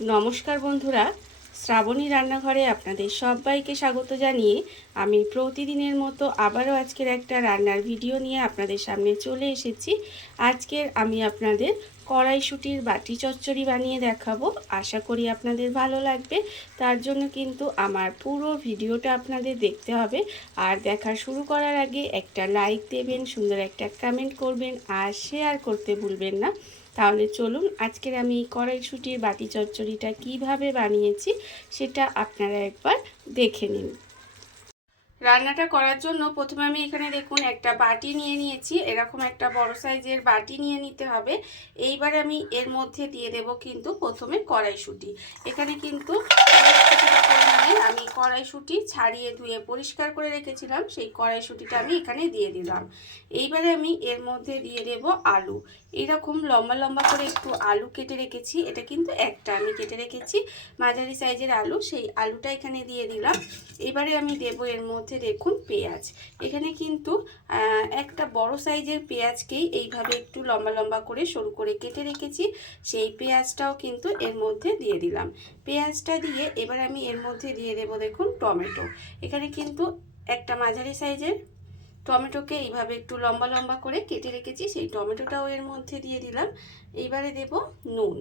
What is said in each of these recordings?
নমস্কার বন্ধুরা, শ্রাবণী রান্নাঘরে আপনাদের সবাইকে স্বাগত জানিয়ে আমি প্রতিদিনের মতো আবারও আজকের একটা রান্নার ভিডিও নিয়ে আপনাদের সামনে চলে এসেছি। আজকের আমি আপনাদের কড়াইশুঁটির বাটি চচ্চড়ি বানিয়ে দেখাবো। আশা করি আপনাদের ভালো লাগবে। তার জন্য কিন্তু আমার পুরো ভিডিওটা আপনাদের দেখতে হবে। আর দেখা শুরু করার আগে একটা লাইক দেবেন, সুন্দর একটা কমেন্ট করবেন আর শেয়ার করতে ভুলবেন না। তাহলে চলুন আজকের আমি কড়াইশুঁটির বাটি চচ্চড়িটা কিভাবে বানিয়েছি সেটা আপনারা একবার দেখে নিন। রান্নাটা করার জন্য প্রথমে আমি এখানে দেখুন একটা বাটি নিয়ে নিয়েছি। এরকম একটা বড় সাইজের বাটি নিয়ে নিতে হবে। এইবার আমি এর মধ্যে দিয়ে দেব কিন্তু প্রথমে কড়াইশুঁটি। এখানে কিন্তু পরিমাণে আমি কড়াইশুঁটি ছাড়িয়ে ধুয়ে পরিষ্কার করে রেখেছিলাম, সেই কড়াইশুঁটিটা আমি এখানে দিয়ে দিলাম। এইবারে আমি এর মধ্যে দিয়ে দেব আলু। এইরকম লম্বা লম্বা করে একটু আলু কেটে রেখেছি। এটা কিন্তু একটা আমি কেটে রেখেছি মাঝারি সাইজের আলু, সেই আলুটা এখানে দিয়ে দিলাম। এবারে আমি দেব এর মধ্যে দেখুন পেঁয়াজ। এখানে কিন্তু একটা বড় সাইজের পেঁয়াজকেই এইভাবে একটু লম্বা লম্বা করে সরু করে কেটে রেখেছি, সেই পেঁয়াজটাও কিন্তু এর মধ্যে দিয়ে দিলাম। পেঁয়াজটা দিয়ে এবার আমি এর মধ্যে দিয়ে দেব দেখুন টমেটো। এখানে কিন্তু একটা মাঝারি সাইজের টমেটোকে এইভাবে একটু লম্বা লম্বা করে কেটে রেখেছি, সেই টমেটোটাও এর মধ্যে দিয়ে দিলাম। এইবারে দেব নুন।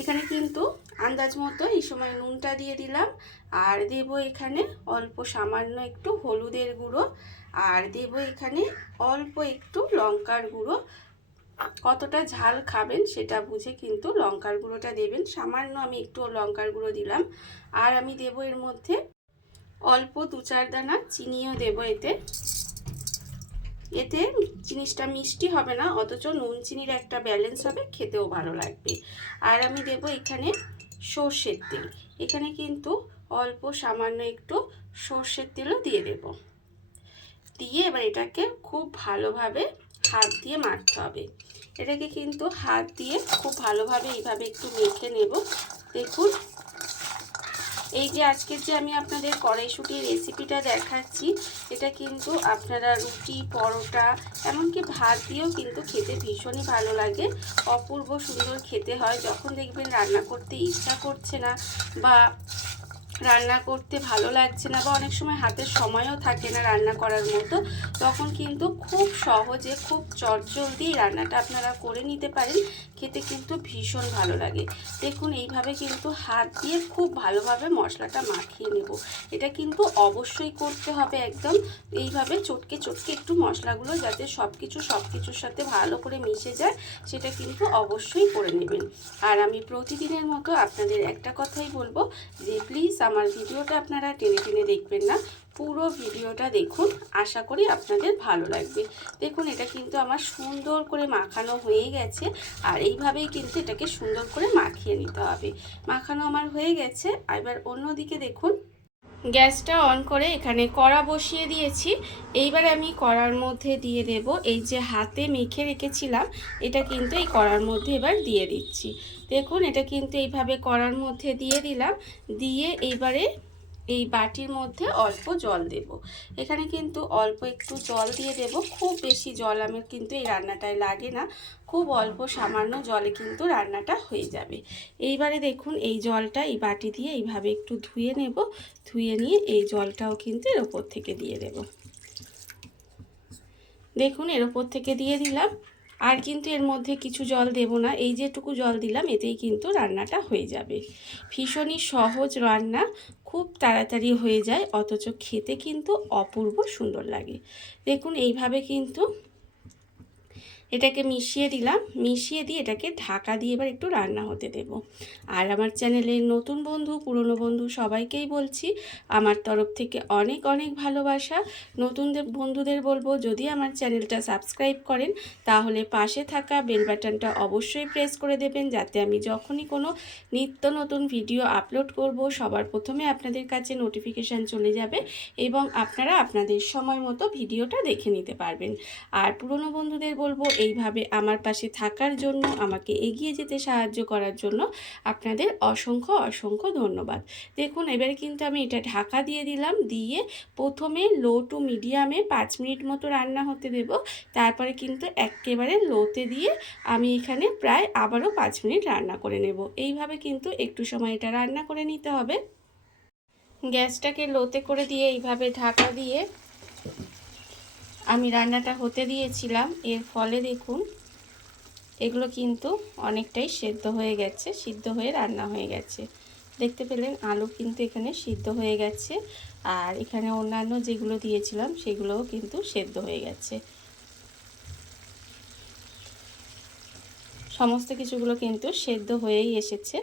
এখানে কিন্তু আন্দাজ মতো এই সময় নুনটা দিয়ে দিলাম। আর দেব এখানে অল্প সামান্য একটু হলুদের গুঁড়ো, আর দেব এখানে অল্প একটু লঙ্কার গুঁড়ো। কতটা ঝাল খাবেন সেটা বুঝে কিন্তু লঙ্কার গুঁড়োটা দেবেন। সামান্য আমি একটু লঙ্কার গুঁড়ো দিলাম। আর আমি দেব এর মধ্যে অল্প 2-4 দানা চিনিও দেব এতে। এতে জিনিসটা মিষ্টি হবে না, অথচ নুন চিনির একটা ব্যালেন্স হবে, খেতেও ভালো লাগবে। আর আমি দেব এখানে সর্ষের তেল। এখানে কিন্তু অল্প সামান্য একটু সর্ষের তেলও দিয়ে দেব। দিয়ে এবার এটাকে খুব ভালোভাবে হাত দিয়ে মাখতে হবে। এটাকে কিন্তু হাত দিয়ে খুব ভালোভাবে এইভাবে একটু মেখে নেব। দেখুন এই যে আজকের যে আমি আপনাদের কড়াইশুঁটির রেসিপিটা দেখাচ্ছি, এটা কিন্তু আপনারা রুটি, পরোটা, এমনকি ভাত দিয়েও কিন্তু খেতে ভীষণই ভালো লাগে। অপূর্ব সুন্দর খেতে হয়। যখন দেখবেন রান্না করতে ইচ্ছা করছে না বা রান্না করতে ভালো লাগছে না, বা অনেক সময় হাতের সময়ও থাকে না রান্না করার মতো, তখন কিন্তু খুব সহজে খুব চটজলদি রান্নাটা আপনারা করে নিতে পারেন। খেতে কিন্তু ভীষণ ভালো লাগে। দেখুন এইভাবে কিন্তু হাত দিয়ে খুব ভালোভাবে মশলাটা মাখিয়ে নেব। এটা কিন্তু অবশ্যই করতে হবে একদম এইভাবে চটকে চটকে একটু মশলাগুলো যাতে সব কিছুর সাথে ভালো করে মিশে যায়, সেটা কিন্তু অবশ্যই করে নেবেন। আর আমি প্রতিদিনের মতো আপনাদের একটা কথাই বলবো যে প্লিজ আমার ভিডিওটা আপনারা টেনে টেনে দেখবেন না, পুরো ভিডিওটা দেখুন। আশা করি আপনাদের ভালো লাগবে। দেখুন এটা কিন্তু আমার সুন্দর করে মাখানো হয়ে গেছে। আর এইভাবেই কিন্তু এটাকে সুন্দর করে মাখিয়ে নিতে হবে। মাখানো আমার হয়ে গেছে। এবার অন্যদিকে দেখুন গ্যাসটা অন করে এখানে কড়া বসিয়ে দিয়েছি। এইবার আমি কড়ার মধ্যে দিয়ে দেব এই যে হাতে মেখে রেখেছিলাম, এটা কিন্তু এই কড়ার মধ্যে এবার দিয়ে দিচ্ছি। দেখুন এটা কিন্তু এইভাবে কড়ার মধ্যে দিয়ে দিলাম। দিয়ে এইবারে এই বাটির মধ্যে অল্প জল দেব। এখানে কিন্তু অল্প একটু জল দিয়ে দেব। খুব বেশি জল আমার কিন্তু এই রান্নাটায় লাগে না, খুব অল্প সামান্য জলে কিন্তু রান্নাটা হয়ে যাবে। এইবারে দেখুন এই জলটা এই বাটি দিয়ে এইভাবে একটু ধুয়ে নেব। ধুয়ে নিয়ে এই জলটাও কিন্তু এর ওপর থেকে দিয়ে দেব। দেখুন এর ওপর থেকে দিয়ে দিলাম। আর কিন্তু এর মধ্যে কিছু জল দেব না, এই যেটুকু জল দিলাম এতেই কিন্তু রান্নাটা হয়ে যাবে। ভীষণই সহজ রান্না, খুব তাড়াতাড়ি হয়ে যায়, অথচ খেতে কিন্তু অপূর্ব সুন্দর লাগে। দেখুন এইভাবে কিন্তু এটাকে মিশিয়ে দিলাম। মিশিয়ে দিয়ে এটাকে ঢাকা দিয়ে এবার একটু রান্না হতে দেব। আর আমার চ্যানেলের নতুন বন্ধু, পুরনো বন্ধু সবাইকেই বলছি আমার তরফ থেকে অনেক অনেক ভালোবাসা। নতুন বন্ধুদের বলবো যদি আমার চ্যানেলটা সাবস্ক্রাইব করেন তাহলে পাশে থাকা বেল বাটনটা অবশ্যই প্রেস করে দেবেন, যাতে আমি যখনই কোনো নিত্য নতুন ভিডিও আপলোড করব সবার প্রথমে আপনাদের কাছে নোটিফিকেশান চলে যাবে এবং আপনারা আপনাদের সময় মতো ভিডিওটা দেখে নিতে পারবেন। আর পুরনো বন্ধুদের বলবো এইভাবে আমার পাশে থাকার জন্য, আমাকে এগিয়ে যেতে সাহায্য করার জন্য আপনাদের অসংখ্য অসংখ্য ধন্যবাদ। দেখুন এবারে কিন্তু আমি এটা ঢাকা দিয়ে দিলাম, দিয়ে প্রথমে লো টু মিডিয়ামে 5 মিনিট মতো রান্না হতে দেব। তারপরে কিন্তু একেবারে লোতে দিয়ে আমি এখানে প্রায় আবারও 5 মিনিট রান্না করে নেব। এইভাবে কিন্তু একটু সময় এটা রান্না করে নিতে হবে। গ্যাসটাকে লোতে করে দিয়ে এইভাবে ঢাকা দিয়ে আমি রান্নাটা হতে দিয়েছিলাম। এর ফলে দেখুন এগুলো কিন্তু অনেকটাই সেদ্ধ হয়ে গেছে, সিদ্ধ হয়ে রান্না হয়ে গেছে। দেখতে পেলেন আলু কিন্তু এখানে সিদ্ধ হয়ে গেছে, আর এখানে অন্যান্য যেগুলো দিয়েছিলাম সেগুলোও কিন্তু সেদ্ধ হয়ে গেছে। সমস্ত কিছুগুলো কিন্তু সেদ্ধ হয়েই এসেছে।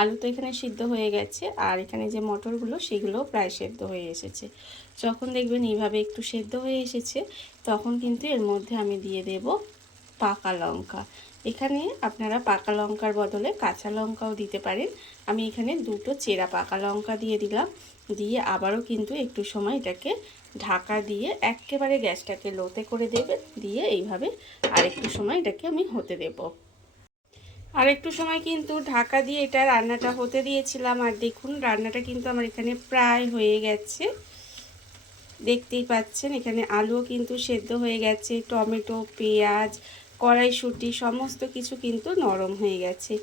আলু তো এখানে সিদ্ধ হয়ে গেছে, আর এখানে যে মটরগুলো সেগুলোও প্রায় সেদ্ধ হয়ে এসেছে। যখন দেখবেন এইভাবে একটু সেদ্ধ হয়ে এসেছে তখন কিন্তু এর মধ্যে আমি দিয়ে দেব পাকা লঙ্কা। এখানে আপনারা পাকা লঙ্কার বদলে কাঁচা লঙ্কাও দিতে পারেন। আমি এখানে দুটো চেরা পাকা লঙ্কা দিয়ে দিলাম, দিয়ে আবারও কিন্তু একটু সময় এটাকে ঢাকা দিয়ে একেবারে গ্যাসটাকে লোতে করে দেবেন, দিয়ে এইভাবে আরেকটু সময় এটাকে আমি হতে দেব। আর একটু সময় কিন্তু ঢাকা দিয়ে এটা রান্নাটা হতে দিয়েছিলাম। আর দেখুন রান্নাটা কিন্তু আমার এখানে প্রায় হয়ে গেছে, দেখতেই পাচ্ছেন। এখানে আলুও কিন্তু সেদ্ধ হয়ে গেছে, টমেটো, পেঁয়াজ, কড়াইশুঁটি সমস্ত কিছু কিন্তু নরম হয়ে গেছে।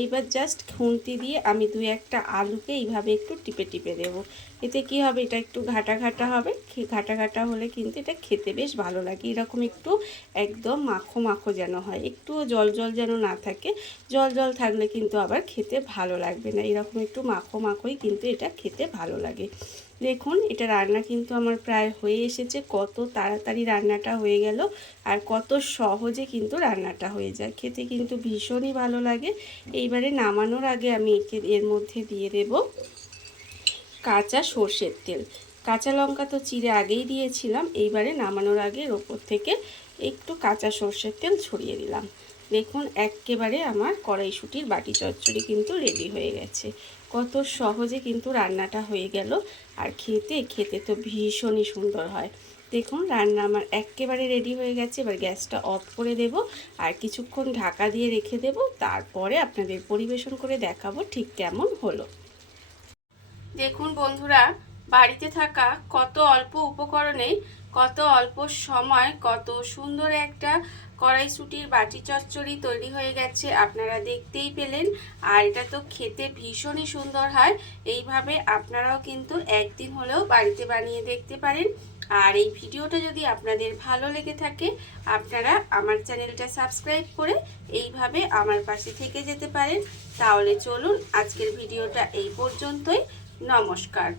এইবার জাস্ট খুন্তি দিয়ে আমি 2-1টা আলুকে এইভাবে একটু টিপে টিপে দেবো। এতে কি হবে, এটা একটু ঘাটা ঘাটা হবে। ঘাটা ঘাটা হলে কিন্তু এটা খেতে বেশ ভালো লাগে। এরকম একটু একদম মাখো মাখো যেন হয়, একটুও জল জল যেন না থাকে। জল জল থাকলে কিন্তু আবার খেতে ভালো লাগবে না। এরকম একটু মাখো মাখোই কিন্তু এটা খেতে ভালো লাগে। দেখুন এটা রান্না কিন্তু আমার প্রায় হয়ে এসেছে। কত তাড়াতাড়ি রান্নাটা হয়ে গেল, আর কত সহজে কিন্তু রান্নাটা হয়ে যায়। খেতে কিন্তু ভীষণই ভালো লাগে। এইবারে নামানোর আগে আমি এর মধ্যে দিয়ে দেব কাঁচা সর্ষের তেল। কাঁচা লঙ্কা তো চিড়ে আগেই দিয়েছিলাম, এইবারে নামানোর আগে এর ওপর থেকে একটু কাঁচা সর্ষের তেল ছড়িয়ে দিলাম। দেখুন একেবারে আমার কড়াইশুঁটির বাটি চচ্চড়ি কিন্তু রেডি হয়ে গেছে। কত সহজে কিন্তু রান্নাটা হয়ে গেল, আর খেতে খেতে তো ভীষণই সুন্দর হয়। দেখুন রান্না আমার একেবারে রেডি হয়ে গেছে। এবার গ্যাসটা অফ করে দেব, আর কিছুক্ষণ ঢাকা দিয়ে রেখে দেব। তারপরে আপনাদের পরিবেশন করে দেখাবো ঠিক কেমন হলো। দেখুন বন্ধুরা, বাড়িতে থাকা কত অল্প উপকরণে কত অল্প সময় কত সুন্দর একটা কড়াইশুঁটির বাটি চচ্চড়ি তৈরি হয়ে গেছে, আপনারা দেখতেই পেলেন। আর এটা তো খেতে ভীষণই সুন্দর হয়। এইভাবে আপনারাও কিন্তু একদিন হলেও বাড়িতে বানিয়ে দেখতে পারেন। আর এই ভিডিওটা যদি আপনাদের ভালো লেগে থাকে, আপনারা আমার চ্যানেলটা সাবস্ক্রাইব করে এইভাবে আমার পাশে থেকে যেতে পারেন। তাহলে চলুন আজকের ভিডিওটা এই পর্যন্তই। নমস্কার।